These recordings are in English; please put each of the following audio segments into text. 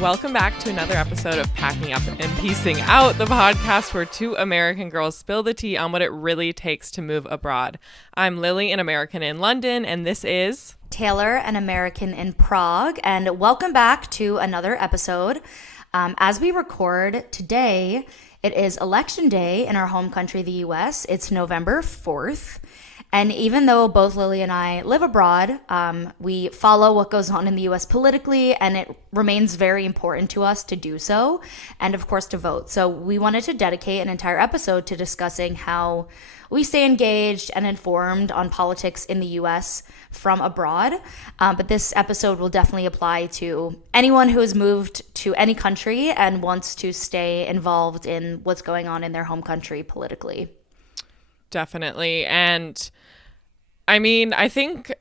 Welcome back to another episode of Packing Up and Piecing Out, the podcast where two American girls spill the tea on what it really takes to move abroad. I'm Lily, an American in London, and this is Taylor, an American in Prague, and welcome back to another episode. As we record today, it is election day in our home country, the US. It's November 4th. And even though both Lily and I live abroad, we follow what goes on in the US politically, and it remains very important to us to do so, and of course to vote. So we wanted to dedicate an entire episode to discussing how we stay engaged and informed on politics in the US from abroad. But this episode will definitely apply to anyone who has moved to any country and wants to stay involved in what's going on in their home country politically. Definitely. And I mean, I think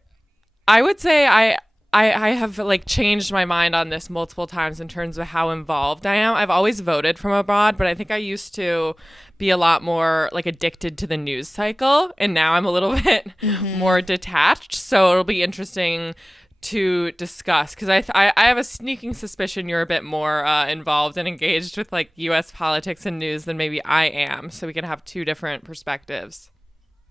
I would say I have like changed my mind on this multiple times in terms of how involved I am. I've always voted from abroad, but I think I used to be a lot more like addicted to the news cycle. And now I'm a little bit more detached. So it'll be interesting to discuss because I have a sneaking suspicion you're a bit more involved and engaged with like US politics and news than maybe I am. So we can have two different perspectives.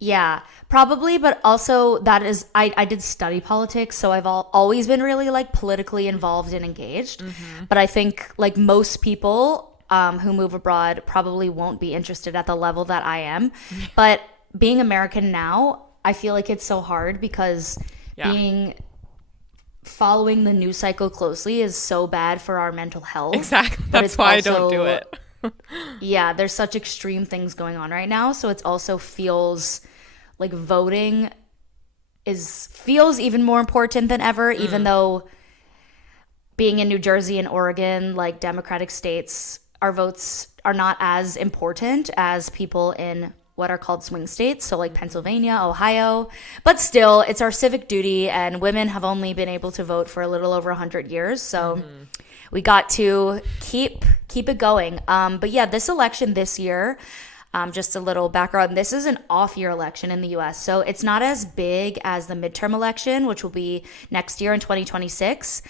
Yeah, probably, but also that is, I did study politics, so I've always been really like politically involved and engaged. But I think like most people who move abroad probably won't be interested at the level that I am. But being American now, I feel like it's so hard because following the news cycle closely is so bad for our mental health. Exactly. That's why I don't do it. Yeah, there's such extreme things going on right now, so it also feels like voting feels even more important than ever, even though being in New Jersey and Oregon, like Democratic states, our votes are not as important as people in what are called swing states, so like Pennsylvania, Ohio, but still it's our civic duty, and women have only been able to vote for a little over 100 years, so we got to keep it going. But yeah, this election this year, just a little background, this is an off-year election in the US. So it's not as big as the midterm election, which will be next year in 2026,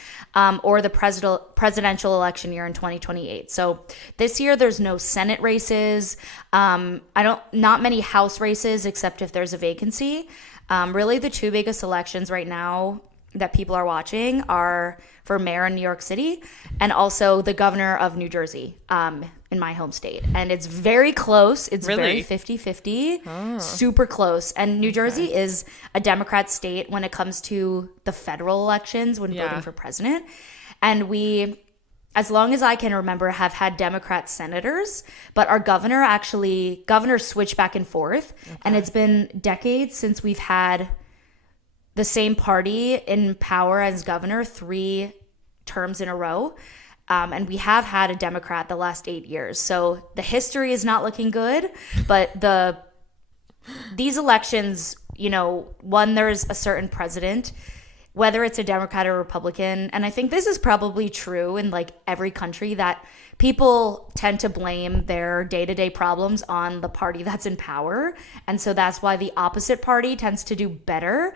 or the presidential election year in 2028. So this year there's no Senate races. Not many House races except if there's a vacancy. Really the two biggest elections right now that people are watching are for mayor in New York City and also the governor of New Jersey in my home state. And it's very close. It's very 50-50, super close. And New Jersey is a Democrat state when it comes to the federal elections when voting for president. And we, as long as I can remember, have had Democrat senators, but our governors switch back and forth. And it's been decades since we've had the same party in power as governor 3 terms in a row. And we have had a Democrat the last 8 years. So the history is not looking good. But these elections, one, there's a certain president, whether it's a Democrat or Republican. And I think this is probably true in like every country, that people tend to blame their day-to-day problems on the party that's in power. And so that's why the opposite party tends to do better.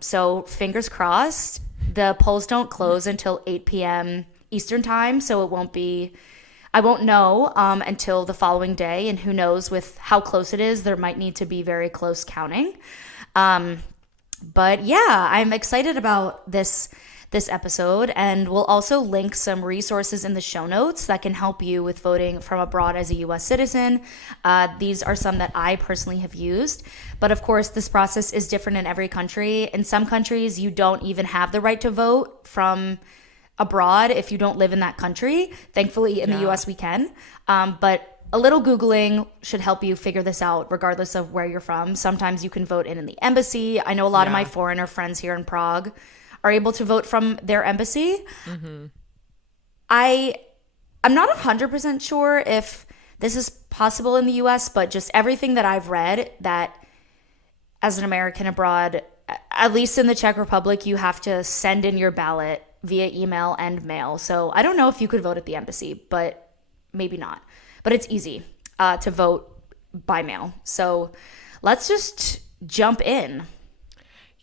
So fingers crossed, the polls don't close until 8 p.m. Eastern time. So I won't know until the following day. And who knows, with how close it is, there might need to be very close counting. But yeah, I'm excited about this episode, and we'll also link some resources in the show notes that can help you with voting from abroad as a US citizen. These are some that I personally have used, but of course this process is different in every country. In some countries, you don't even have the right to vote from abroad if you don't live in that country. Thankfully, in the US we can, but a little Googling should help you figure this out regardless of where you're from. Sometimes you can vote in the embassy. I know a lot of my foreigner friends here in Prague are able to vote from their embassy. I'm not 100% sure if this is possible in the US, but just everything that I've read, that as an American abroad, at least in the Czech Republic, you have to send in your ballot via email and mail. So I don't know if you could vote at the embassy, but maybe not. But it's easy to vote by mail. So let's just jump in.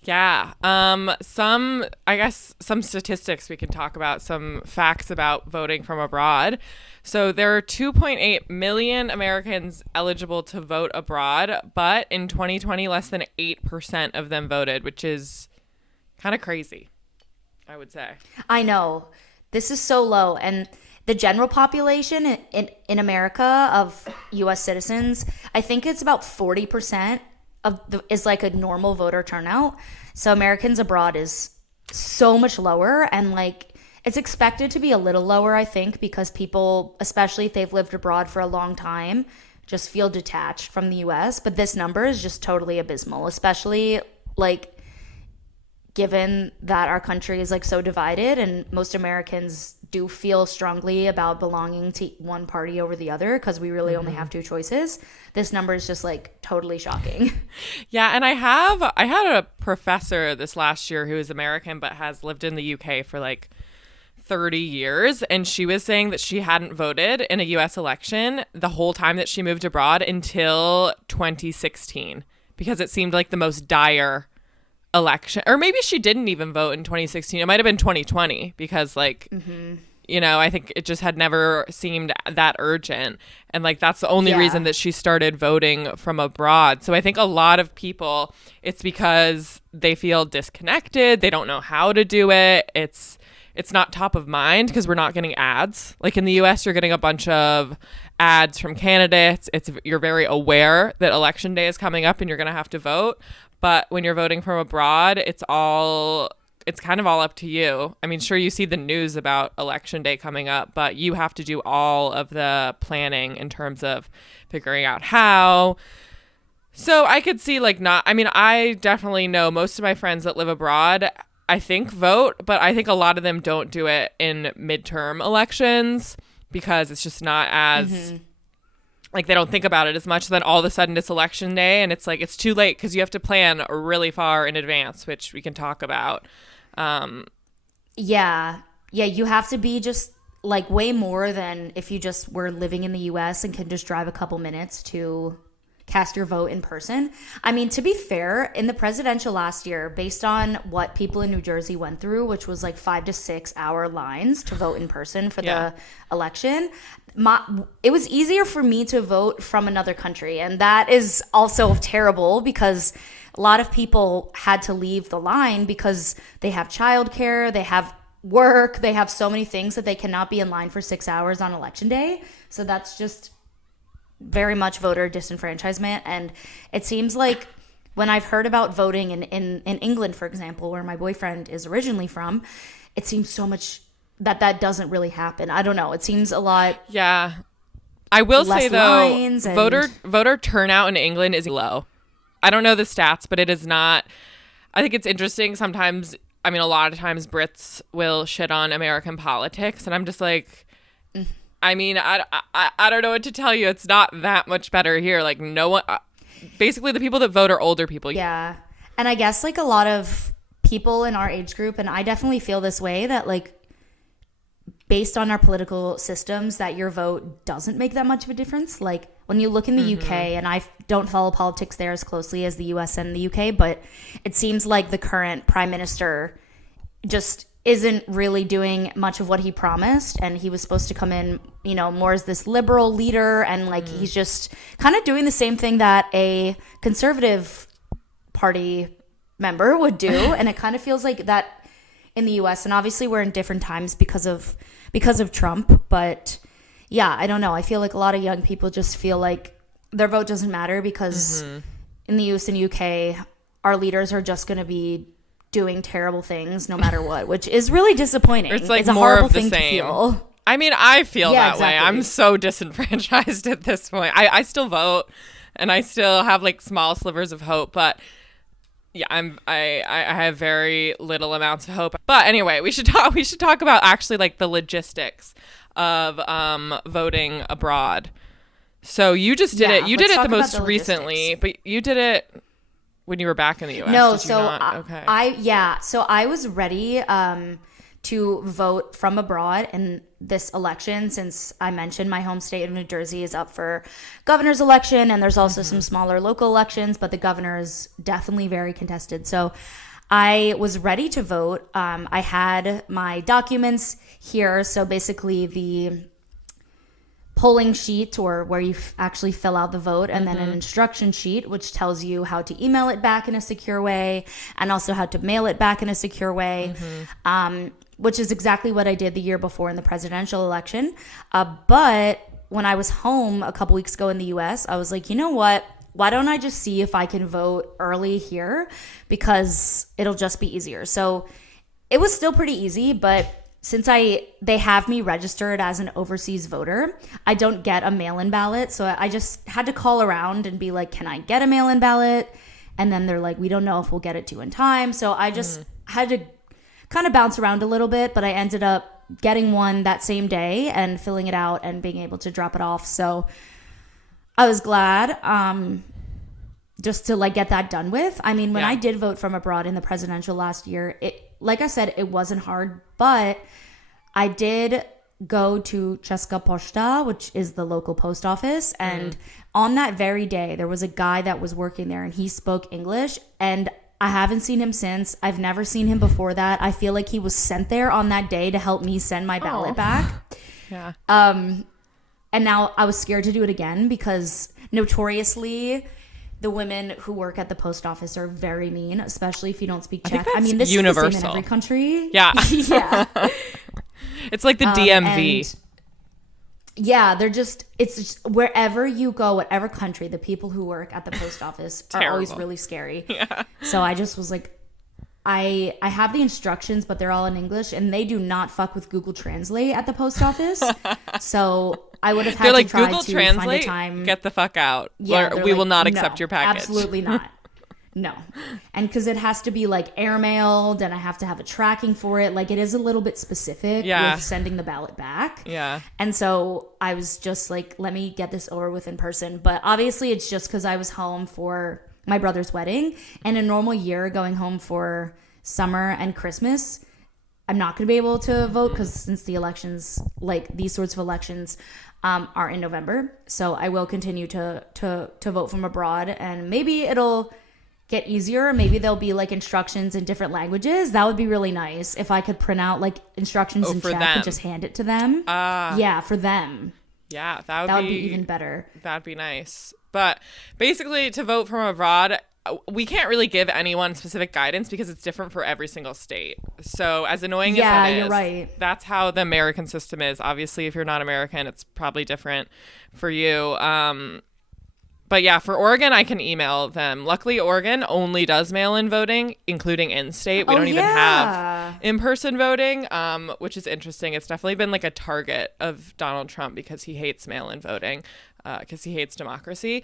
Yeah. I guess some statistics we can talk about, some facts about voting from abroad. So there are 2.8 million Americans eligible to vote abroad, but in 2020, less than 8% of them voted, which is kind of crazy, I would say. I know. This is so low. And the general population in America of US citizens, I think it's about 40% is like a normal voter turnout. So Americans abroad is so much lower, and like it's expected to be a little lower, I think, because people, especially if they've lived abroad for a long time, just feel detached from the US. But this number is just totally abysmal, especially like given that our country is like so divided and most Americans do feel strongly about belonging to one party over the other because we really only have two choices. This number is just like totally shocking. Yeah, and I had a professor this last year who is American but has lived in the UK for like 30 years, and she was saying that she hadn't voted in a US election the whole time that she moved abroad until 2016 because it seemed like the most dire election. Or maybe she didn't even vote in 2016. It might have been 2020 because like I think it just had never seemed that urgent, and like that's the only reason that she started voting from abroad. So I think a lot of people, it's because they feel disconnected, they don't know how to do it. It's not top of mind because we're not getting ads. Like in the US, you're getting a bunch of ads from candidates. You're very aware that election day is coming up and you're going to have to vote. But when you're voting from abroad, it's kind of all up to you. I mean, sure, you see the news about election day coming up, but you have to do all of the planning in terms of figuring out how. So I could see I definitely know most of my friends that live abroad, I think vote, but I think a lot of them don't do it in midterm elections because it's just not as like they don't think about it as much. Then all of a sudden it's election day and it's like it's too late because you have to plan really far in advance, which we can talk about. Yeah, you have to be just like way more than if you just were living in the US and can just drive a couple minutes to cast your vote in person. I mean, to be fair, in the presidential last year, based on what people in New Jersey went through, which was like 5 to 6 hour lines to vote in person for the election, it was easier for me to vote from another country. And that is also terrible because a lot of people had to leave the line because they have childcare, they have work, they have so many things that they cannot be in line for 6 hours on election day. So that's just very much voter disenfranchisement. And it seems like when I've heard about voting in England, for example, where my boyfriend is originally from, it seems so much that doesn't really happen. I don't know. It seems a lot. Yeah. I will say though, voter turnout in England is low. I don't know the stats, but it is not. I think it's interesting. Sometimes, I mean, a lot of times Brits will shit on American politics, and I'm just like, I mean, I don't know what to tell you. It's not that much better here. Like no one, basically the people that vote are older people. Yeah. And I guess like a lot of people in our age group, and I definitely feel this way, that like based on our political systems, that your vote doesn't make that much of a difference. Like when you look in the UK, and I don't follow politics there as closely as the US and the UK, but it seems like the current prime minister just isn't really doing much of what he promised, and he was supposed to come in, more as this liberal leader, and like he's just kind of doing the same thing that a conservative party member would do. And it kind of feels like that in the US, and obviously we're in different times because of Trump, but yeah, I don't know. I feel like a lot of young people just feel like their vote doesn't matter because in the US and UK, our leaders are just going to be doing terrible things no matter what, which is really disappointing. It's like a more horrible of the thing same. to feel. I mean, I feel that exactly. way. I'm so disenfranchised at this point. I still vote and I still have like small slivers of hope, but yeah, I have very little amounts of hope. But anyway, we should talk about actually like the logistics of voting abroad. So you just did it. You did it the most recently, but you did it when you were back in the US. No, Okay. So I was ready to vote from abroad in this election, since I mentioned my home state of New Jersey is up for governor's election, and there's also some smaller local elections, but the governor is definitely very contested. So I was ready to vote. I had my documents here. So basically, the polling sheet, or where you actually fill out the vote, and then an instruction sheet which tells you how to email it back in a secure way and also how to mail it back in a secure way, which is exactly what I did the year before in the presidential election. But when I was home a couple weeks ago in the US, I was like, you know what? Why don't I just see if I can vote early here, because it'll just be easier. So it was still pretty easy, but since they have me registered as an overseas voter, I don't get a mail-in ballot. So I just had to call around and be like, can I get a mail-in ballot? And then they're like, we don't know if we'll get it to you in time. So I just had to kind of bounce around a little bit, but I ended up getting one that same day and filling it out and being able to drop it off. So I was glad just to like get that done with. I mean, when I did vote from abroad in the presidential last year, like I said, it wasn't hard, but I did go to Česká pošta, which is the local post office. And on that very day, there was a guy that was working there and he spoke English, and I haven't seen him since. I've never seen him before that. I feel like he was sent there on that day to help me send my ballot back. Yeah. And now I was scared to do it again because notoriously the women who work at the post office are very mean, especially if you don't speak Czech. I mean, this universal. is the same in every country. Yeah. Yeah. It's like the DMV. Yeah, it's just wherever you go, whatever country, the people who work at the post office are always really scary. Yeah. So I just was like, I have the instructions, but they're all in English, and they do not fuck with Google Translate at the post office. So I would have had to try Google to Translate, find a time. get the fuck out. Yeah, We will not no, accept your package. Absolutely not. No. And because it has to be like airmailed, and I have to have a tracking for it. Like, it is a little bit specific with sending the ballot back. Yeah. And so I was just like, let me get this over with in person. But obviously it's just because I was home for my brother's wedding. And a normal year going home for summer and Christmas, I'm not going to be able to vote because since the elections, like these sorts of elections, are in November. So I will continue to vote from abroad, and maybe it'll get easier. Maybe there'll be like instructions in different languages. That would be really nice if I could print out like instructions in Czech and just hand it to them. Yeah, for them. Yeah, that would be even better. That'd be nice. But basically, to vote from abroad, we can't really give anyone specific guidance because it's different for every single state. So as annoying as that is, you're right. That's how the American system is. Obviously, if you're not American, it's probably different for you. But yeah, for Oregon, I can email them. Luckily, Oregon only does mail-in voting, including in-state. We don't even have in-person voting, which is interesting. It's definitely been like a target of Donald Trump because he hates mail-in voting, because he hates democracy.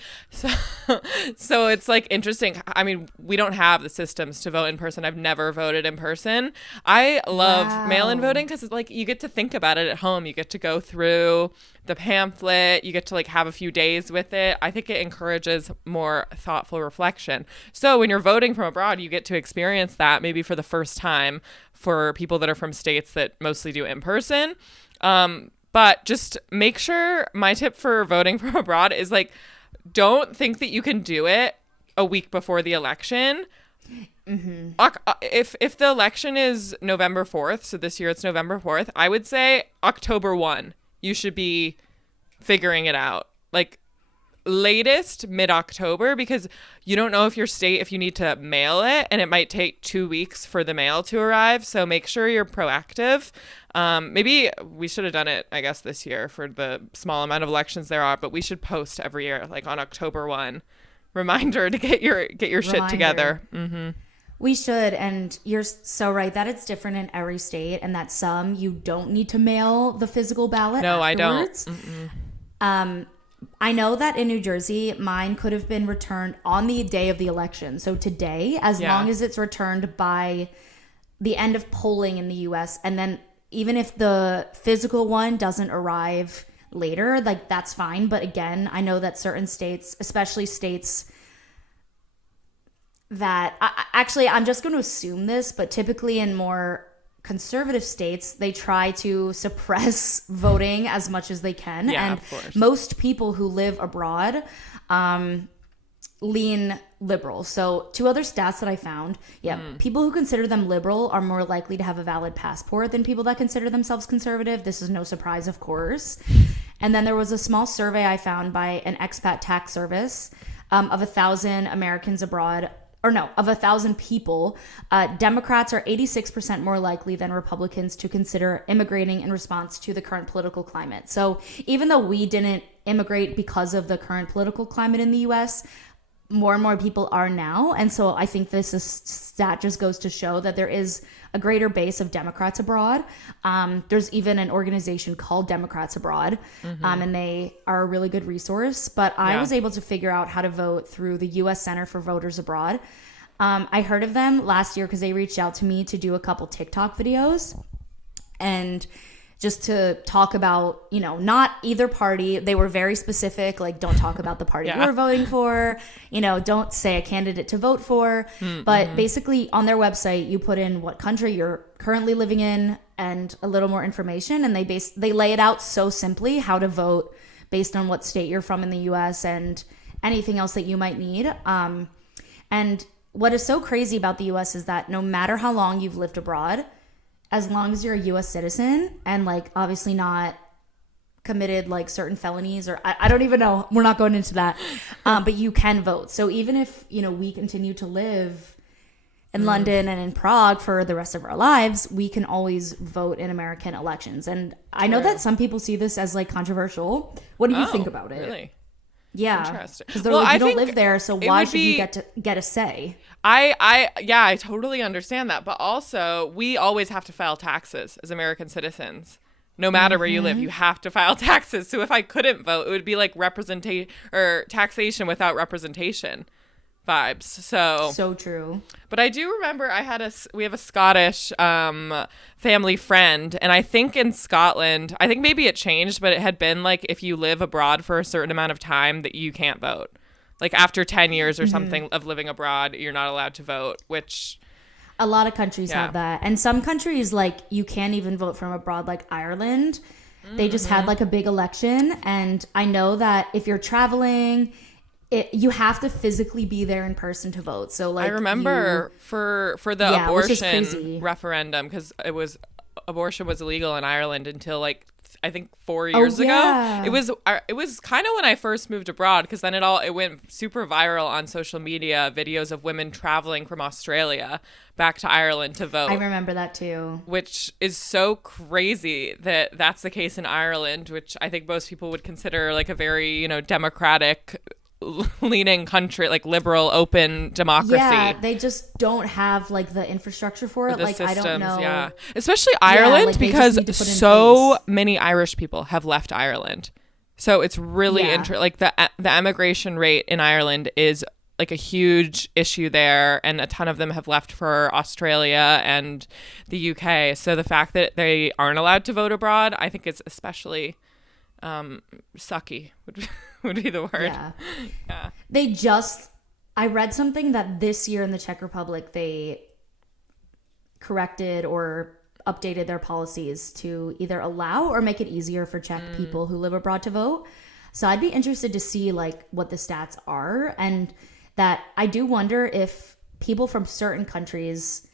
So it's like interesting. I mean, we don't have the systems to vote in person. I've never voted in person. I love mail-in voting because it's like you get to think about it at home. You get to go through the pamphlet. You get to like have a few days with it. I think it encourages more thoughtful reflection. So when you're voting from abroad, you get to experience that maybe for the first time for people that are from states that mostly do in person. But just make sure, my tip for voting from abroad is like, don't think that you can do it a week before the election. Mm-hmm. If the election is November 4th, so this year it's November 4th, I would say October 1, you should be figuring it out. Like, latest mid-October, because you don't know if you need to mail it, and it might take 2 weeks for the mail to arrive. So make sure you're proactive. Maybe we should have done it, I guess, this year for the small amount of elections there are, but we should post every year, like on October 1, reminder to get your shit together. Mm-hmm. We should. And you're so right that it's different in every state, and that some you don't need to mail the physical ballot. No, afterwards. I don't. I know that in New Jersey, mine could have been returned on the day of the election. So today, as long as it's returned by the end of polling in the US, and then even if the physical one doesn't arrive later, like that's fine. But again, I know that certain states, especially states that I'm just going to assume this, but typically in more conservative states, they try to suppress voting as much as they can. Yeah, and of course. Most people who live abroad lean liberal. So two other stats that I found. Yeah. People who consider them liberal are more likely to have a valid passport than people that consider themselves conservative. This is no surprise, of course. And then there was a small survey I found by an expat tax service of 1,000 Americans abroad, or no, of 1,000 people. Democrats are 86% more likely than Republicans to consider immigrating in response to the current political climate. So even though we didn't immigrate because of the current political climate in the US, more and more people are now. And so I think stat just goes to show that there is a greater base of Democrats abroad. There's even an organization called Democrats Abroad, and they are a really good resource. But I was able to figure out how to vote through the U.S. Center for Voters Abroad. I heard of them last year because they reached out to me to do a couple TikTok videos. And just to talk about, not either party. They were very specific, like don't talk about the party you're voting for, don't say a candidate to vote for. But basically on their website, you put in what country you're currently living in and a little more information. And they lay it out so simply how to vote based on what state you're from in the US and anything else that you might need. And what is so crazy about the US is that no matter how long you've lived abroad, as long as you're a U.S. citizen and like obviously not committed like certain felonies or I don't even know. We're not going into that. But you can vote. So even if, we continue to live in London and in Prague for the rest of our lives, we can always vote in American elections. And I know that some people see this as like controversial. What do you think about it? Really? Yeah. Interesting. Because you don't live there, so why should you get a say? I totally understand that. But also, we always have to file taxes as American citizens. No matter where you live, you have to file taxes. So if I couldn't vote, it would be like representation or taxation without representation vibes. So true. But I do remember we have a Scottish family friend, and I think in Scotland, I think maybe it changed, but it had been like if you live abroad for a certain amount of time that you can't vote. Like after 10 years or something of living abroad, you're not allowed to vote, which a lot of countries have that. And some countries, like you can't even vote from abroad, like Ireland. They just had like a big election. And I know that if you're traveling, you have to physically be there in person to vote. So like I remember for the abortion referendum, because abortion was illegal in Ireland until like I think 4 years ago. It was kind of when I first moved abroad, because then it went super viral on social media, videos of women traveling from Australia back to Ireland to vote. I remember that too. Which is so crazy that that's the case in Ireland, which I think most people would consider like a very, democratic leaning country, like liberal, open democracy. Yeah, they just don't have like the infrastructure for it. Like systems, I don't know. Yeah, especially Ireland, because so many Irish people have left Ireland. So it's really like the emigration rate in Ireland is like a huge issue there, and a ton of them have left for Australia and the UK. So the fact that they aren't allowed to vote abroad, I think it's especially sucky would be the word. Yeah. I read something that this year in the Czech Republic, they corrected or updated their policies to either allow or make it easier for Czech people who live abroad to vote. So I'd be interested to see like what the stats are, and that I do wonder if people from certain countries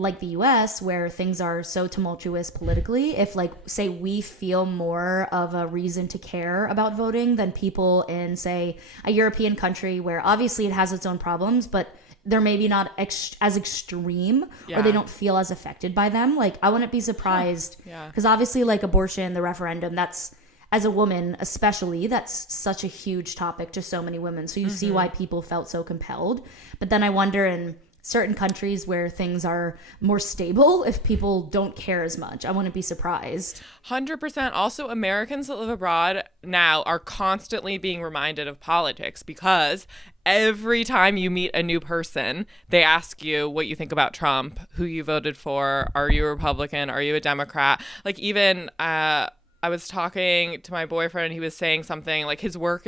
like the US, where things are so tumultuous politically, if like say we feel more of a reason to care about voting than people in say a European country where obviously it has its own problems, but they're maybe not as extreme or they don't feel as affected by them. Like I wouldn't be surprised because obviously like abortion, the referendum, that's, as a woman especially, that's such a huge topic to so many women. So you see why people felt so compelled. But then I wonder in certain countries where things are more stable, if people don't care as much. I wouldn't be surprised. 100%. Also, Americans that live abroad now are constantly being reminded of politics, because every time you meet a new person, they ask you what you think about Trump, who you voted for, are you a Republican, are you a Democrat? Like even I was talking to my boyfriend, and he was saying something like his work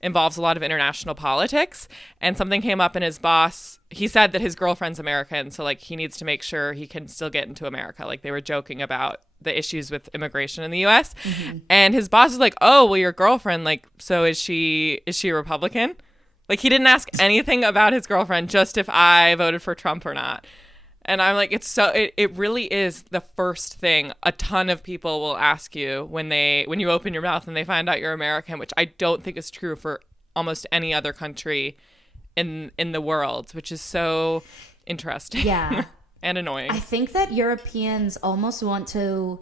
involves a lot of international politics, and something came up, and his boss, he said that his girlfriend's American, so like he needs to make sure he can still get into America. Like they were joking about the issues with immigration in the US. And his boss was like, "Oh, well, your girlfriend, like, so is she a Republican?" Like, he didn't ask anything about his girlfriend, just if I voted for Trump or not. And I'm like, it really is the first thing a ton of people will ask you when you open your mouth and they find out you're American, which I don't think is true for almost any other country in the world, which is so interesting. Yeah. And annoying. I think that Europeans almost want to,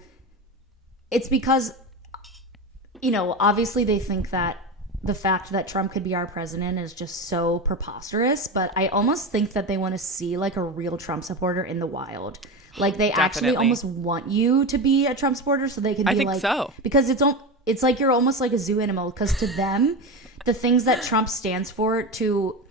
it's because, obviously they think that the fact that Trump could be our president is just so preposterous, but I almost think that they want to see like a real Trump supporter in the wild. Like they actually almost want you to be a Trump supporter so they can be like, so. Because it's like you're almost like a zoo animal, because to them, the things that Trump stands for to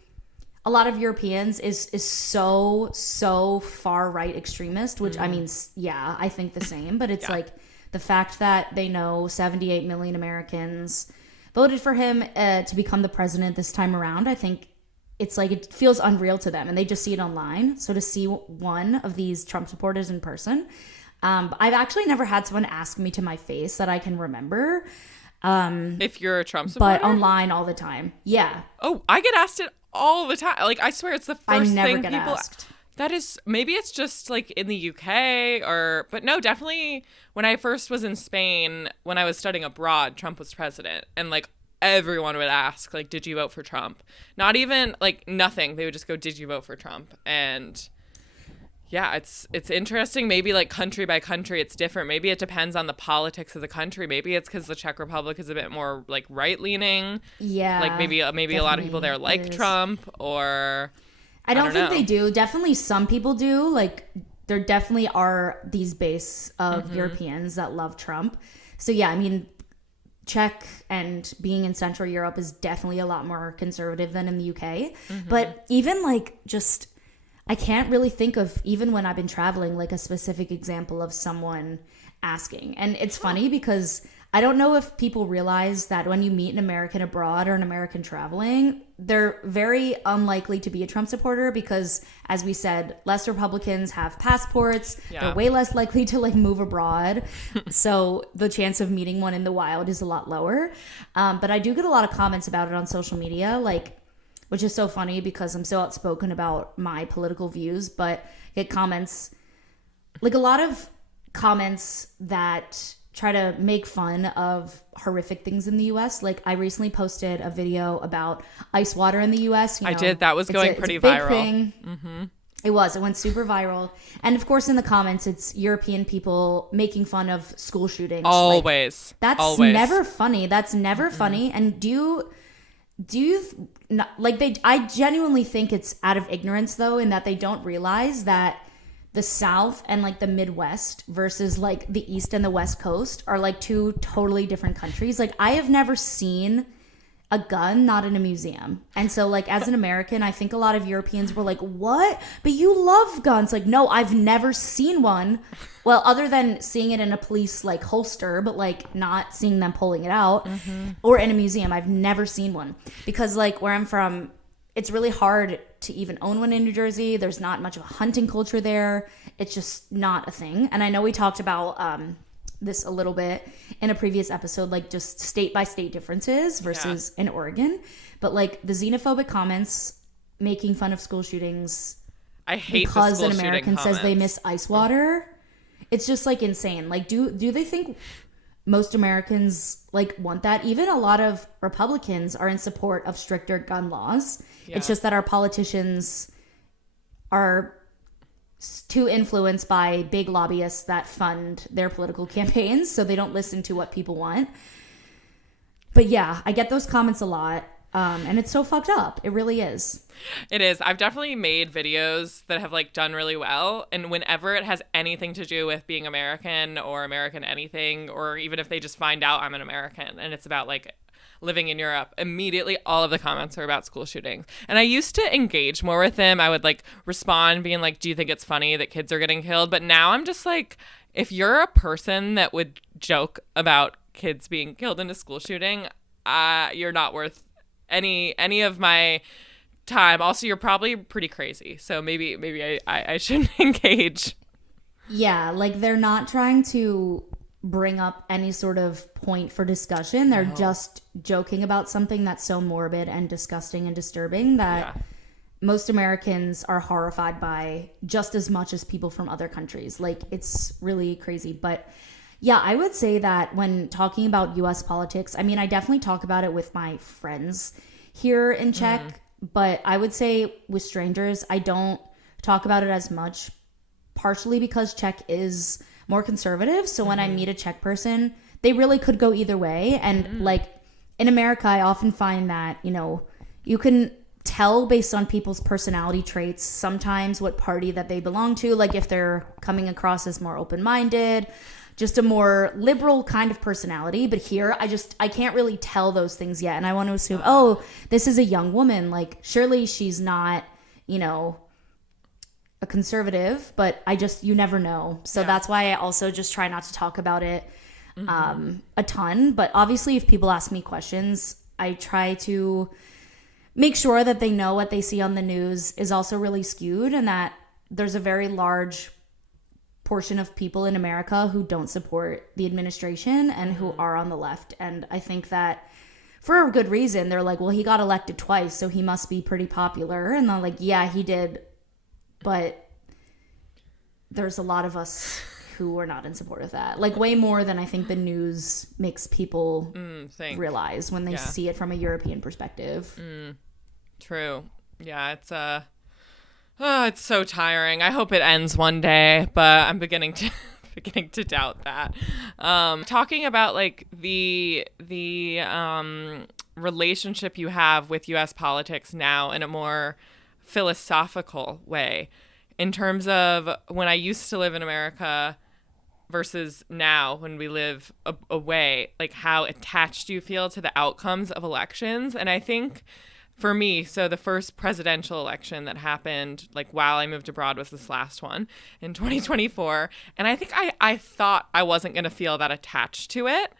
a lot of Europeans is so far right extremist, which I mean, yeah, I think the same, but it's like the fact that they know 78 million Americans voted for him to become the president this time around. I think it's like it feels unreal to them, and they just see it online. So to see one of these Trump supporters in person, I've actually never had someone ask me to my face that I can remember. If you're a Trump supporter? But online all the time. Yeah. Oh, I get asked it all the time. Like, I swear it's the first thing people asked. That is, maybe it's just like in the UK but no, definitely when I first was in Spain, when I was studying abroad, Trump was president, and like everyone would ask, like, did you vote for Trump? Not even like nothing. They would just go, did you vote for Trump? And yeah, it's interesting. Maybe like country by country, it's different. Maybe it depends on the politics of the country. Maybe it's because the Czech Republic is a bit more like right leaning. Yeah. Like maybe a lot of people there like Trump, or I don't think they do. Definitely some people do. Like there definitely are these base of Europeans that love Trump. So yeah, I mean, Czech and being in Central Europe is definitely a lot more conservative than in the UK. But even like just, I can't really think of, even when I've been traveling, like a specific example of someone asking. And it's funny because I don't know if people realize that when you meet an American abroad or an American traveling, they're very unlikely to be a Trump supporter because, as we said, less Republicans have passports. Yeah. They're way less likely to like move abroad. So the chance of meeting one in the wild is a lot lower. But I do get a lot of comments about it on social media, like, which is so funny because I'm so outspoken about my political views, but get comments, like a lot of comments that try to make fun of horrific things in the US. Like I recently posted a video about ice water in the US. I did. That was going pretty viral. Thing. It went super viral. And of course in the comments, it's European people making fun of school shootings. Always. Like, that's never funny. That's never funny. And do you not, like I genuinely think it's out of ignorance though, in that they don't realize that the South and like the Midwest versus like the East and the West Coast are like two totally different countries. Like I have never seen a gun not in a museum. And so like as an American, I think a lot of Europeans were like, what? But you love guns. Like, no, I've never seen one. Well, other than seeing it in a police like holster, but like not seeing them pulling it out or in a museum. I've never seen one because like where I'm from, it's really hard to even own one in New Jersey. There's not much of a hunting culture there. It's just not a thing. And I know we talked about this a little bit in a previous episode, like just state by state differences versus in Oregon. But like the xenophobic comments making fun of school shootings, I hate because the school an American says they miss ice water. It's just like insane. Like do they think most Americans like want that? Even a lot of Republicans are in support of stricter gun laws. Yeah. It's just that our politicians are too influenced by big lobbyists that fund their political campaigns, so they don't listen to what people want. But yeah, I get those comments a lot. And it's so fucked up. It really is. It is. I've definitely made videos that have like done really well. And whenever it has anything to do with being American or American anything, or even if they just find out I'm an American and it's about like living in Europe, immediately all of the comments are about school shootings. And I used to engage more with them. I would like respond being like, do you think it's funny that kids are getting killed? But now I'm just like, if you're a person that would joke about kids being killed in a school shooting, you're not worth any of my time. Also, you're probably pretty crazy, so maybe I shouldn't engage. Yeah, like they're not trying to bring up any sort of point for discussion. They're just joking about something that's so morbid and disgusting and disturbing that most Americans are horrified by just as much as people from other countries. Like, it's really crazy. But yeah, I would say that when talking about US politics, I mean, I definitely talk about it with my friends here in Czech, but I would say with strangers, I don't talk about it as much, partially because Czech is more conservative. So when I meet a Czech person, they really could go either way. And like in America, I often find that, you know, you can tell based on people's personality traits sometimes what party that they belong to, like if they're coming across as more open-minded, just a more liberal kind of personality. But here I can't really tell those things yet, and I want to assume, oh, this is a young woman, like surely she's not, you know, a conservative, but you never know. So that's why I also just try not to talk about it a ton. But obviously if people ask me questions, I try to make sure that they know what they see on the news is also really skewed, and that there's a very large portion of people in America who don't support the administration and who are on the left. And I think that for a good reason. They're like, well, he got elected twice, so he must be pretty popular. And they're like, yeah, he did. But there's a lot of us who are not in support of that. Like way more than I think the news makes people realize when they see it from a European perspective. True. Yeah, it's so tiring. I hope it ends one day, but I'm beginning to doubt that. Talking about like the relationship you have with US politics now in a more philosophical way, in terms of when I used to live in America versus now when we live away, like how attached you feel to the outcomes of elections. And I think for me, so the first presidential election that happened like while I moved abroad was this last one in 2024. And I think I thought I wasn't going to feel that attached to it.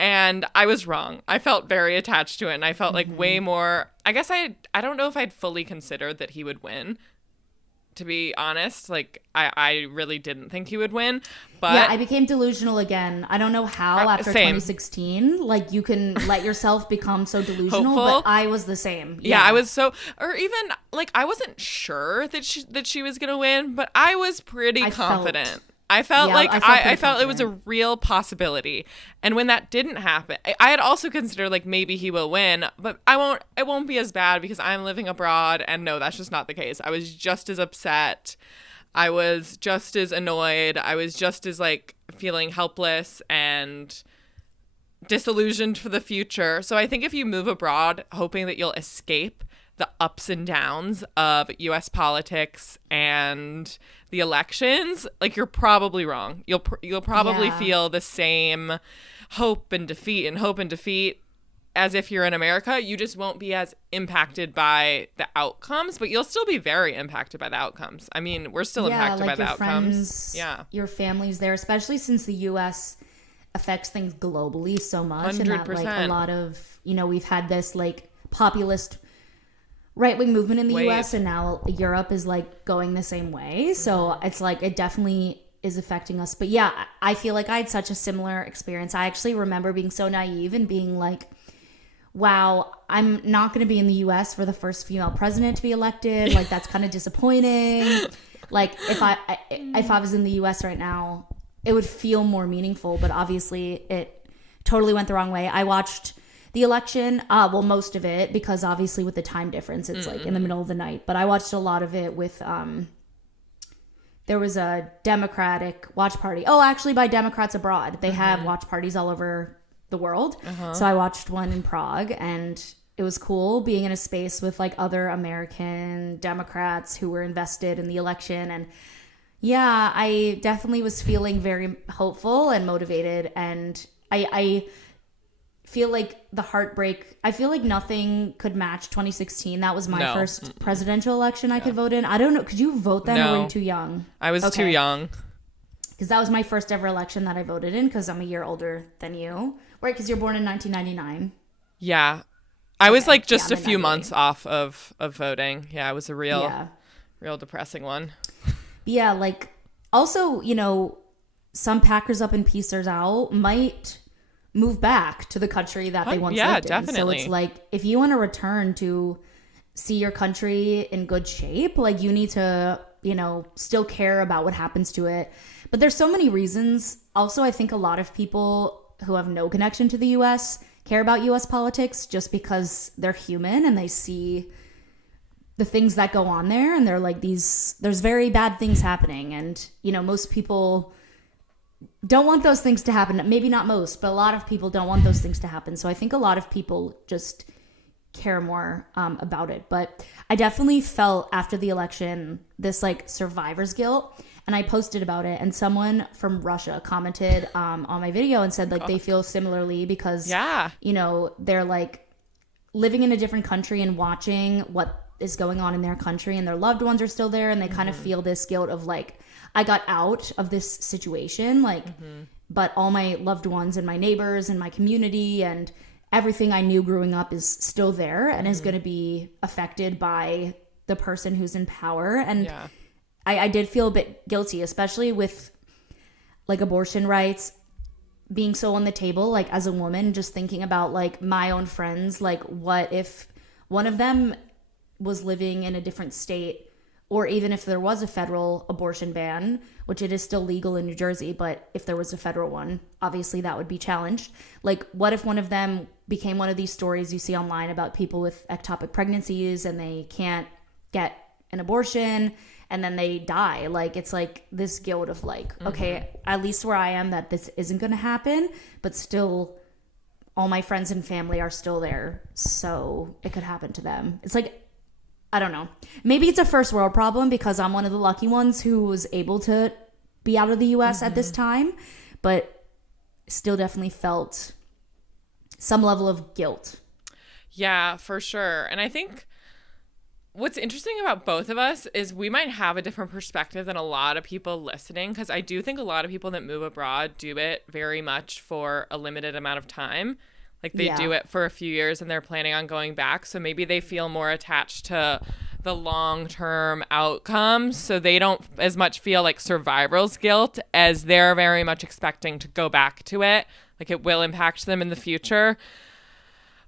And I was wrong. I felt very attached to it. And I felt like way more, I guess I don't know if I'd fully considered that he would win, to be honest. Like I really didn't think he would win. But yeah, I became delusional again. I don't know how after 2016, like you can let yourself become so delusional, hopeful. But I was the same. Yeah, I was so, or even like I wasn't sure that she was going to win, but I was pretty confident. I felt it was a real possibility. And when that didn't happen, I had also considered like maybe he will win, but it won't be as bad because I'm living abroad. And no, that's just not the case. I was just as upset. I was just as annoyed. I was just as like feeling helpless and disillusioned for the future. So I think if you move abroad hoping that you'll escape the ups and downs of US politics and the elections, like you're probably wrong. You'll probably feel the same hope and defeat as if you're in America. You just won't be as impacted by the outcomes, but you'll still be very impacted by the outcomes. I mean, we're still impacted by the outcomes. Friends, your family's there, especially since the US affects things globally so much. 100%. And that like a lot of, we've had this like populist right-wing movement in the US, and now Europe is like going the same way. So it's like it definitely is affecting us. But yeah, I feel like I had such a similar experience. I actually remember being so naive and being like, wow, I'm not going to be in the US for the first female president to be elected. Like that's kind of disappointing. Like if I was in the US right now, it would feel more meaningful, but obviously it totally went the wrong way. I watched the election, most of it, because obviously with the time difference, it's like in the middle of the night. But I watched a lot of it with, there was a Democratic watch party. Oh, actually by Democrats Abroad. They have watch parties all over the world. So I watched one in Prague, and it was cool being in a space with like other American Democrats who were invested in the election. And yeah, I definitely was feeling very hopeful and motivated. And I feel like the heartbreak, I feel like nothing could match 2016. That was my first presidential election I could vote in. I don't know. Could you vote then, or were you too young? I was too young. Because that was my first ever election that I voted in, because I'm a year older than you. Right, because you're born in 1999. Yeah. I was like just a few months off of voting. Yeah, it was a real depressing one. Yeah, like also, some packers up and piecers out might move back to the country that they once Yeah, lived in. So definitely. it's like, if you want to return to see your country in good shape, like you need to, still care about what happens to it. But there's so many reasons. Also, I think a lot of people who have no connection to the US care about US politics just because they're human and they see the things that go on there, and they're like, there's very bad things happening, and most people don't want those things to happen. Maybe not most, but a lot of people don't want those things to happen. So I think a lot of people just care more about it. But I definitely felt after the election this like survivor's guilt, and I posted about it, and someone from Russia commented on my video and said like they feel similarly because Yeah. they're like living in a different country and watching what is going on in their country, and their loved ones are still there, and they kind of feel this guilt of like, I got out of this situation, like, but all my loved ones and my neighbors and my community and everything I knew growing up is still there and is going to be affected by the person who's in power. And Yeah. I did feel a bit guilty, especially with like abortion rights being so on the table, like as a woman, just thinking about like my own friends, like what if one of them was living in a different state, or even if there was a federal abortion ban, which it is still legal in New Jersey, but if there was a federal one, obviously that would be challenged. Like, what if one of them became one of these stories you see online about people with ectopic pregnancies and they can't get an abortion and then they die? Like, it's like this guilt of like, okay, at least where I am, that this isn't going to happen, but still all my friends and family are still there, so it could happen to them. It's like, I don't know. Maybe it's a first world problem because I'm one of the lucky ones who was able to be out of the US at this time, but still definitely felt some level of guilt. Yeah, for sure. And I think what's interesting about both of us is we might have a different perspective than a lot of people listening, because I do think a lot of people that move abroad do it very much for a limited amount of time. Like they do it for a few years and they're planning on going back. So maybe they feel more attached to the long-term outcomes. So they don't as much feel like survivor's guilt, as they're very much expecting to go back to it. Like it will impact them in the future.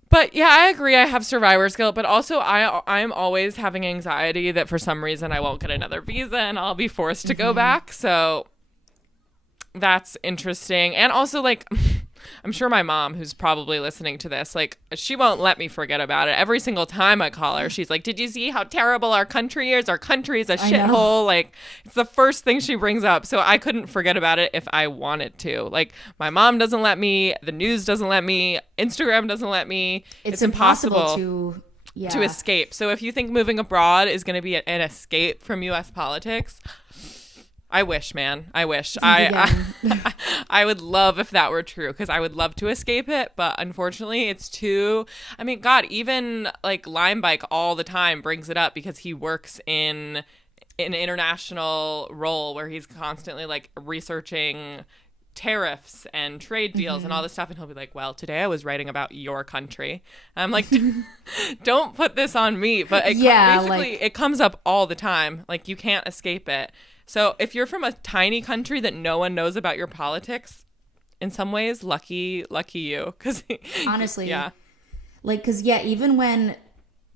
But yeah, I agree. I have survivor's guilt, but also I'm always having anxiety that for some reason I won't get another visa and I'll be forced to go back. So that's interesting. And also, like, I'm sure my mom, who's probably listening to this, like, she won't let me forget about it. Every single time I call her, she's like, did you see how terrible our country is? Our country is a shithole. Like, it's the first thing she brings up. So I couldn't forget about it if I wanted to. Like, my mom doesn't let me. The news doesn't let me. Instagram doesn't let me. It's impossible to escape. So if you think moving abroad is going to be an escape from U.S. politics, I wish, man. I wish. I would love if that were true, because I would love to escape it. But unfortunately, it's too. I mean, God, even like Limebike all the time brings it up because he works in an international role where he's constantly like researching tariffs and trade deals and all this stuff. And he'll be like, well, today I was writing about your country. And I'm like, don't put this on me. But basically, it comes up all the time. Like, you can't escape it. So if you're from a tiny country that no one knows about your politics, in some ways, lucky you. Because honestly, because even when,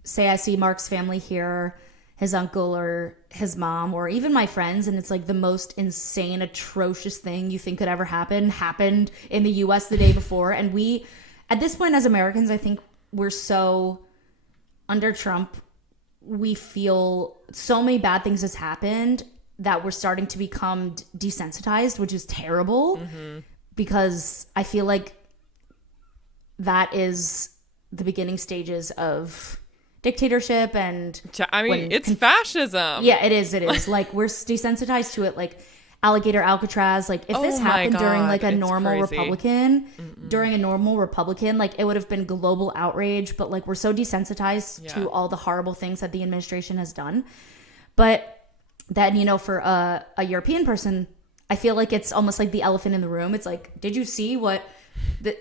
say, I see Mark's family here, his uncle or his mom, or even my friends, and it's like the most insane, atrocious thing you think could ever happened in the U.S. the day before. And we, at this point as Americans, I think we're so, under Trump, we feel so many bad things has happened that we're starting to become desensitized, which is terrible, because I feel like that is the beginning stages of dictatorship. And I mean, it's fascism. Yeah, it is. Like, we're desensitized to it. Like alligator Alcatraz. Like, if this happened during like a normal Republican, like it would have been global outrage. But like, we're so desensitized to all the horrible things that the administration has done. But then, for a European person, I feel like it's almost like the elephant in the room. It's like, did you see what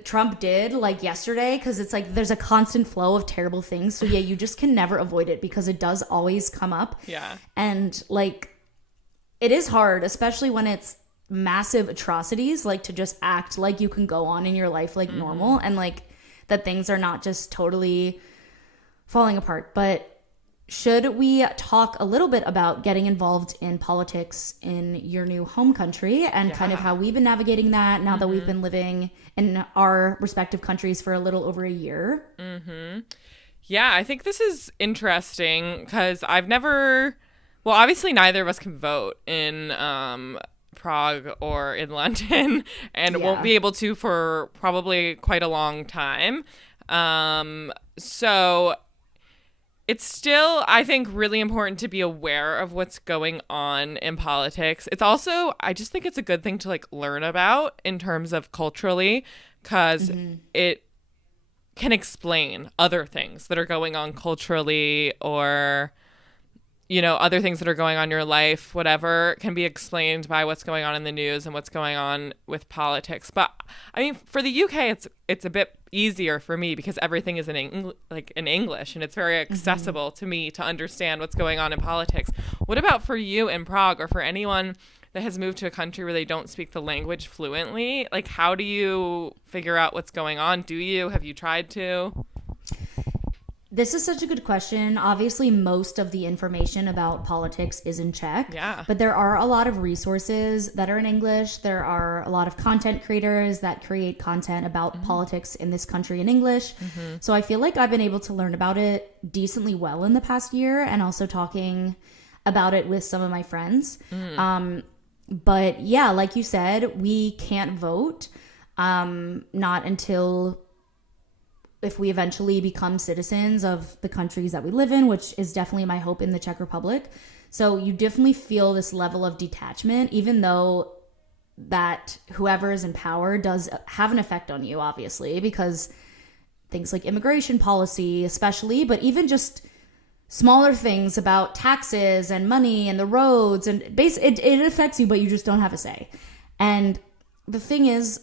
Trump did like yesterday? Because it's like there's a constant flow of terrible things. So yeah, you just can never avoid it because it does always come up. Yeah. And like, it is hard, especially when it's massive atrocities, like to just act like you can go on in your life like normal, and like that things are not just totally falling apart. But should we talk a little bit about getting involved in politics in your new home country and kind of how we've been navigating that now that we've been living in our respective countries for a little over a year? Yeah, I think this is interesting because I've never, well, obviously neither of us can vote in Prague or in London, and won't be able to for probably quite a long time. So it's still, I think, really important to be aware of what's going on in politics. It's also, I just think it's a good thing to like learn about in terms of culturally, because it can explain other things that are going on culturally, or, you know, other things that are going on in your life, whatever, can be explained by what's going on in the news and what's going on with politics. But I mean, for the UK, it's a bit easier for me because everything is in English, and it's very accessible to me to understand what's going on in politics. What about for you in Prague, or for anyone that has moved to a country where they don't speak the language fluently? Like, how do you figure out what's going on? Have you tried to? This is such a good question. Obviously, most of the information about politics is in Czech. Yeah. But there are a lot of resources that are in English. There are a lot of content creators that create content about politics in this country in English. So I feel like I've been able to learn about it decently well in the past year, and also talking about it with some of my friends. But yeah, like you said, we can't vote not until if we eventually become citizens of the countries that we live in, which is definitely my hope in the Czech Republic. So you definitely feel this level of detachment, even though that whoever is in power does have an effect on you, obviously, because things like immigration policy, especially, but even just smaller things about taxes and money and the roads, and it affects you, but you just don't have a say. And the thing is,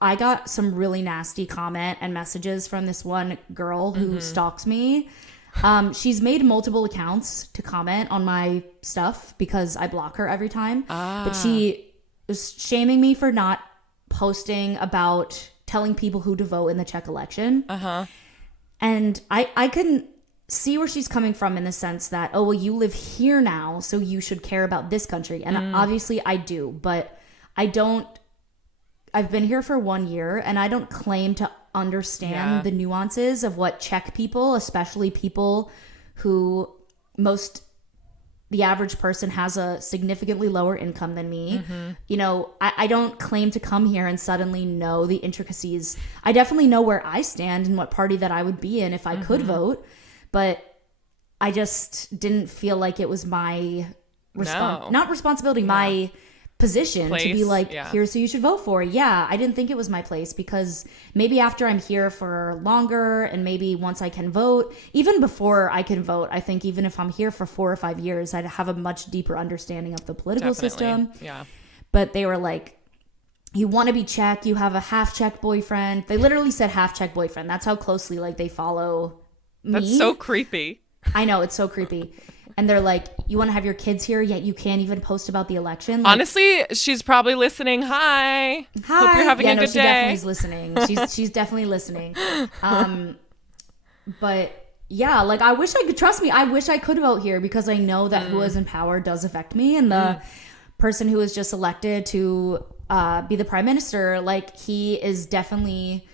I got some really nasty comment and messages from this one girl who stalks me. She's made multiple accounts to comment on my stuff because I block her every time. But she was shaming me for not posting about telling people who to vote in the Czech election. And I couldn't see where she's coming from, in the sense that, oh, well, you live here now, so you should care about this country. And obviously I do, but I've been here for 1 year, and I don't claim to understand the nuances of what Czech people, especially people who the average person has a significantly lower income than me. You know, I don't claim to come here and suddenly know the intricacies. I definitely know where I stand and what party that I would be in if I could vote, but I just didn't feel like it was my not responsibility, my position to be like, here's who you should vote for. I didn't think it was my place, because maybe after I'm here for longer, and maybe once I can vote, even before I can vote, I think even if I'm here for 4 or 5 years, I'd have a much deeper understanding of the political system. But they were like, you want to be Czech, you have a half Czech boyfriend. They literally said half Czech boyfriend. That's how closely like they follow me. That's so creepy. I know, it's so creepy. And they're like, you want to have your kids here, yet you can't even post about the election? Like, honestly, she's probably listening. Hi. Hope you're having a good day. She definitely is listening. She's definitely listening. But yeah, like, I wish I could, trust me, I wish I could vote here, because I know that who is in power does affect me. And the person who was just elected to be the prime minister, like, he is definitely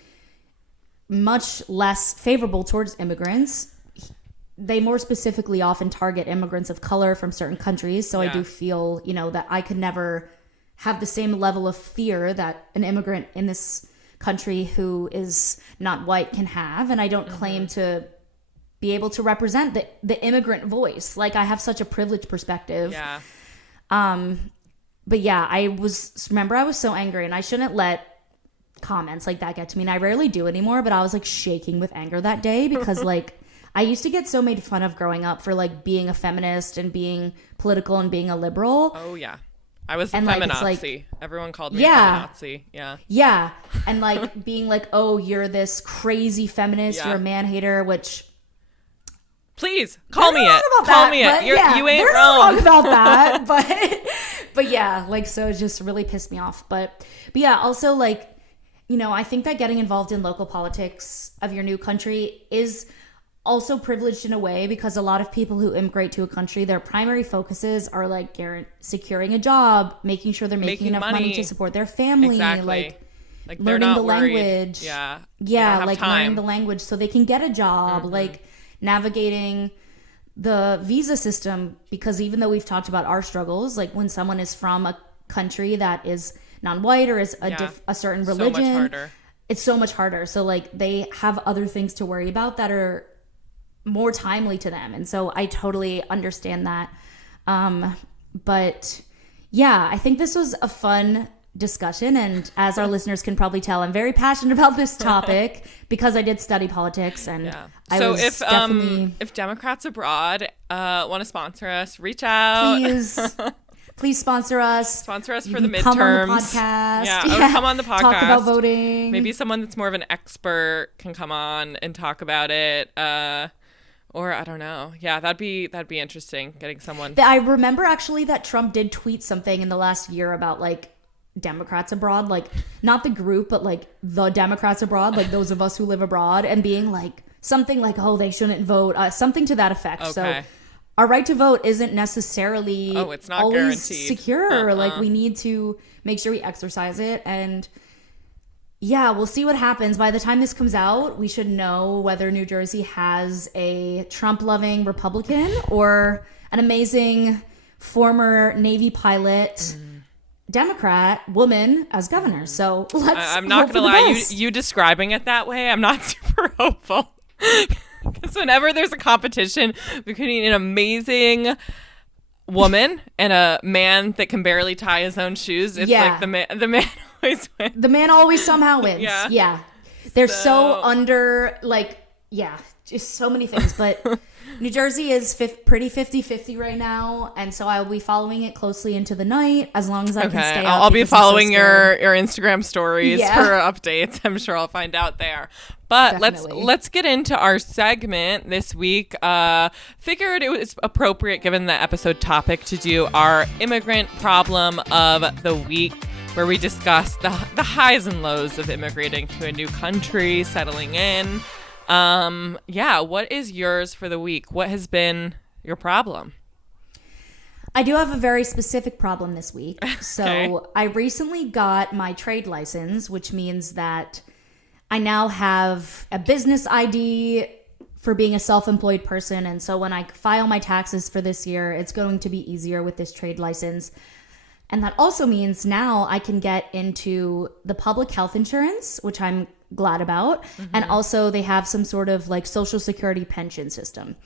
much less favorable towards immigrants. They more specifically often target immigrants of color from certain countries. So I do feel, you know, that I could never have the same level of fear that an immigrant in this country who is not white can have. And I don't claim to be able to represent the immigrant voice. Like, I have such a privileged perspective. But yeah, I was so angry, and I shouldn't let comments like that get to me. And I rarely do anymore, but I was like shaking with anger that day, because like, I used to get so made fun of growing up for like being a feminist and being political and being a liberal. Oh yeah. I was a feminazi. Like, everyone called me a feminazi. Yeah. Yeah. And like being like, oh, you're this crazy feminist, you're a man hater, which, please call me it. Call me it. You ain't they're wrong about that. But But yeah, like, so it just really pissed me off. But yeah, also, like, you know, I think that getting involved in local politics of your new country is also privileged in a way, because a lot of people who immigrate to a country, their primary focuses are like securing a job, making sure they're making enough money to support their family, Exactly. like they're learning not the worried. language. Yeah. Yeah, like learning the language so they can get a job, like navigating the visa system, because even though we've talked about our struggles, like when someone is from a country that is non-white or is a certain religion, so much harder. It's so much harder. So like they have other things to worry about that are more timely to them, and so I totally understand that. But yeah, I think this was a fun discussion, and as our listeners can probably tell, I'm very passionate about this topic because I did study politics, and so if Democrats abroad want to sponsor us, reach out. Please sponsor us. Sponsor us for the midterms. Come on the podcast. Yeah. Come on the podcast. Talk about voting. Maybe someone that's more of an expert can come on and talk about it. Or I don't know. Yeah, that'd be interesting. Getting someone. I remember actually that Trump did tweet something in the last year about like Democrats abroad, like not the group, but like the Democrats abroad, like those of us who live abroad, and being like something like, oh, they shouldn't vote, something to that effect. Okay. So our right to vote isn't necessarily it's not always guaranteed. Secure. Like we need to make sure we exercise it. And yeah, we'll see what happens. By the time this comes out, we should know whether New Jersey has a Trump-loving Republican or an amazing former Navy pilot Democrat woman as governor. So I'm not going to lie, you describing it that way, I'm not super hopeful. Because whenever there's a competition between an amazing woman and a man that can barely tie his own shoes, it's like the man always wins. The man always somehow wins. Yeah. They're so under, like, just so many things. But New Jersey is pretty 50-50 right now, and so I will be following it closely into the night as long as I can stay up. I'll be following your Instagram stories for updates. I'm sure I'll find out there. But let's get into our segment this week. Figured it was appropriate, given the episode topic, to do our immigrant problem of the week, where we discuss the highs and lows of immigrating to a new country, settling in. What is yours for the week? What has been your problem? I do have a very specific problem this week. So I recently got my trade license, which means that I now have a business ID for being a self-employed person. And so when I file my taxes for this year, it's going to be easier with this trade license. And that also means now I can get into the public health insurance, which I'm glad about. And also they have some sort of like social security pension system.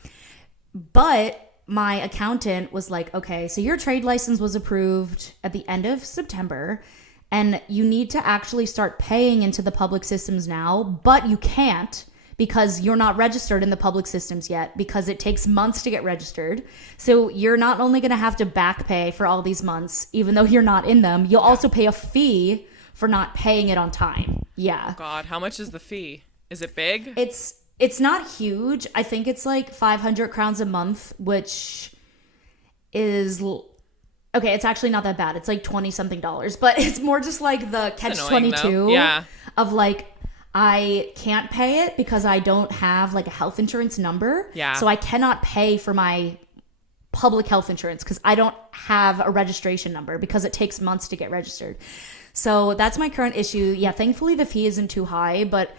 But my accountant was like, okay, so your trade license was approved at the end of September, and you need to actually start paying into the public systems now, but you can't because you're not registered in the public systems yet, because it takes months to get registered. So you're not only going to have to back pay for all these months, even though you're not in them, you'll also pay a fee for not paying it on time. Yeah. Oh God, how much is the fee? Is it big? It's not huge. I think it's like 500 crowns a month, which is... Okay, it's actually not that bad. It's like $20-something, but it's more just like the catch-22 of like, I can't pay it because I don't have like a health insurance number. Yeah. So I cannot pay for my public health insurance because I don't have a registration number because it takes months to get registered. So that's my current issue. Yeah, thankfully the fee isn't too high, but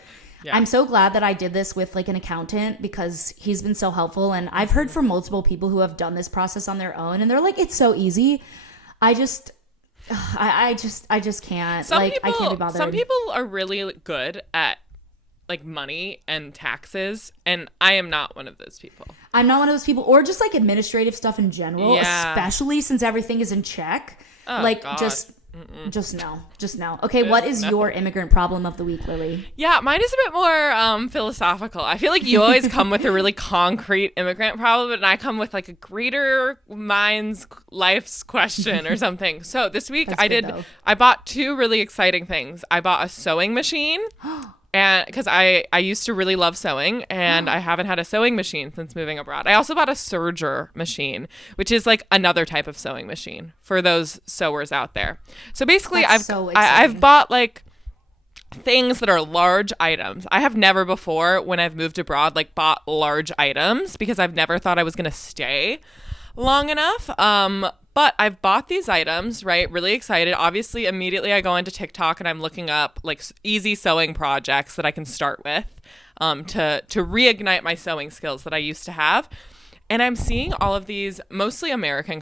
I'm so glad that I did this with like an accountant because he's been so helpful. And I've heard from multiple people who have done this process on their own and they're like, it's so easy. I just can't. I can't be bothered. Some people are really good at like money and taxes, and I am not one of those people. I'm not one of those people, or just like administrative stuff in general, especially since everything is in check. Oh, like God. Just no. Okay, what is your immigrant problem of the week, Lily? Yeah, mine is a bit more philosophical. I feel like you always come with a really concrete immigrant problem, and I come with like a greater minds life's question or something. So this week I bought two really exciting things. I bought a sewing machine And because I used to really love sewing, and I haven't had a sewing machine since moving abroad. I also bought a serger machine, which is like another type of sewing machine for those sewers out there. So basically, I've bought like things that are large items. I have never before, when I've moved abroad, like bought large items because I've never thought I was going to stay long enough. But I've bought these items, right? Really excited. Obviously, immediately I go into TikTok and I'm looking up like easy sewing projects that I can start with to reignite my sewing skills that I used to have. And I'm seeing all of these mostly American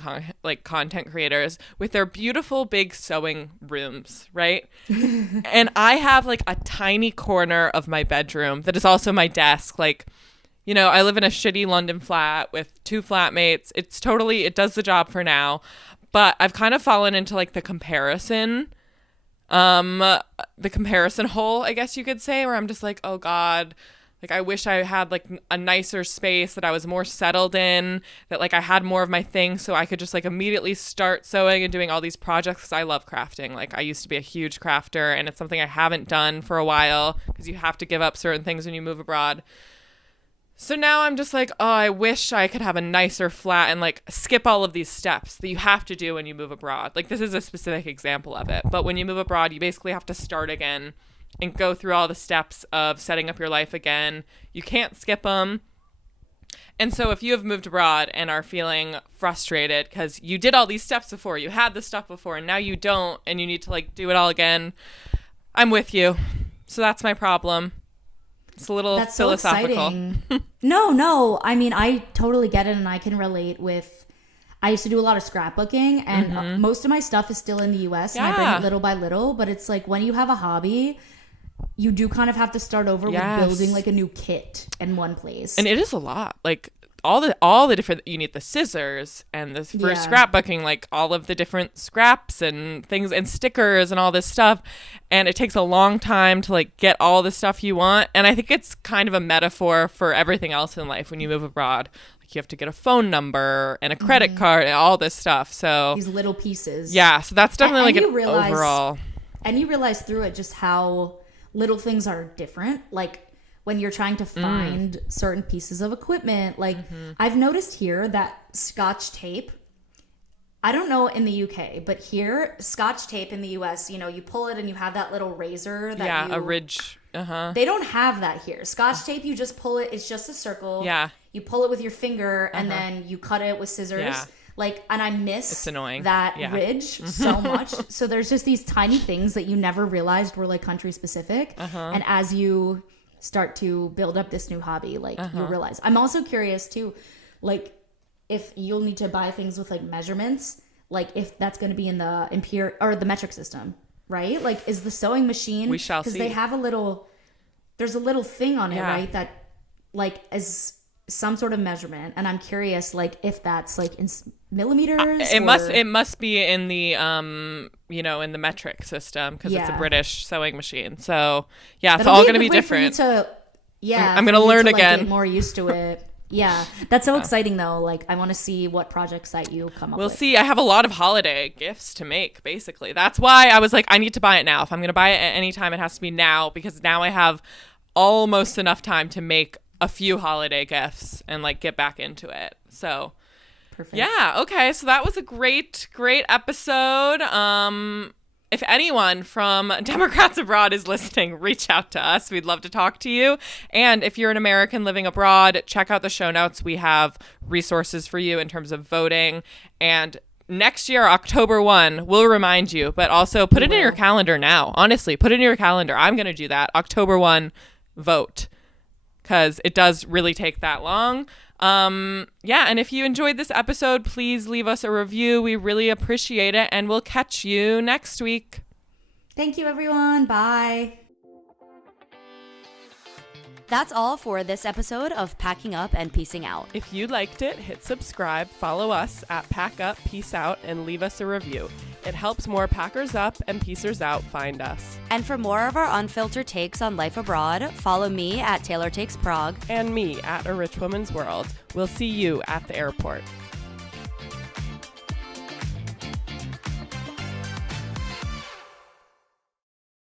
content creators with their beautiful big sewing rooms, right? And I have like a tiny corner of my bedroom that is also my desk. Like, you know, I live in a shitty London flat with 2 flatmates. It does the job for now. But I've kind of fallen into like the comparison hole, I guess you could say, where I'm just like, oh God, like I wish I had like a nicer space that I was more settled in, that like I had more of my things so I could just like immediately start sewing and doing all these projects, because I love crafting. Like I used to be a huge crafter, and it's something I haven't done for a while because you have to give up certain things when you move abroad. So now I'm just like, oh, I wish I could have a nicer flat and like skip all of these steps that you have to do when you move abroad. Like this is a specific example of it. But when you move abroad, you basically have to start again and go through all the steps of setting up your life again. You can't skip them. And so if you have moved abroad and are feeling frustrated because you did all these steps before, you had this stuff before, and now you don't, and you need to like do it all again, I'm with you. So that's my problem. It's a little philosophical. So exciting. No. I mean, I totally get it, and I can relate with. I used to do a lot of scrapbooking, and most of my stuff is still in the U.S. And I bring it little by little. But it's like when you have a hobby, you do kind of have to start over with building like a new kit in one place. And it is a lot. Like all the different, you need the scissors and the for scrapbooking, like all of the different scraps and things and stickers and all this stuff. And it takes a long time to like get all the stuff you want. And I think it's kind of a metaphor for everything else in life when you move abroad. Like you have to get a phone number and a credit card and all this stuff. So these little pieces. Yeah. So that's definitely overall. And you realize through it just how little things are different. Like when you're trying to find certain pieces of equipment. Like I've noticed here that Scotch tape, I don't know in the UK, but here Scotch tape in the US, you know, you pull it and you have that little razor that a ridge. They don't have that here. Scotch tape, you just pull it. It's just a circle. Yeah. You pull it with your finger and then you cut it with scissors. Yeah. Like, and I miss it's annoying. that ridge so much. So there's just these tiny things that you never realized were like country specific. And as you start to build up this new hobby, like you realize. I'm also curious too, like if you'll need to buy things with like measurements, like if that's going to be in the or the metric system, right? Like is the sewing machine, we shall see, because they have there's a little thing on it, right? That like is some sort of measurement, and I'm curious like if that's like in millimeters. It must be in the in the metric system because it's a British sewing machine. So it's all going to be different. I'm going to learn again. Get more used to it. Yeah, that's so exciting though. Like I want to see what projects that you come up with. We'll see. I have a lot of holiday gifts to make, basically. That's why I was like, I need to buy it now. If I'm going to buy it at any time, it has to be now, because now I have almost enough time to make a few holiday gifts and like get back into it. So perfect. Yeah. Okay. So that was a great episode. If anyone from Democrats Abroad is listening, reach out to us. We'd love to talk to you. And if you're an American living abroad, check out the show notes. We have resources for you in terms of voting. And next year, October 1, we'll remind you, but also put it in your calendar now. Honestly, put it in your calendar. I'm going to do that. October 1, vote. Because it does really take that long. And if you enjoyed this episode, please leave us a review. We really appreciate it, and we'll catch you next week. Thank you, everyone. Bye. That's all for this episode of Packing Up and Peacing Out. If you liked it, hit subscribe, follow us at Pack Up, Peace Out, and leave us a review. It helps more Packers Up and Peacers Out find us. And for more of our unfiltered takes on life abroad, follow me at Taylor Takes Prague. And me at A Rich Woman's World. We'll see you at the airport.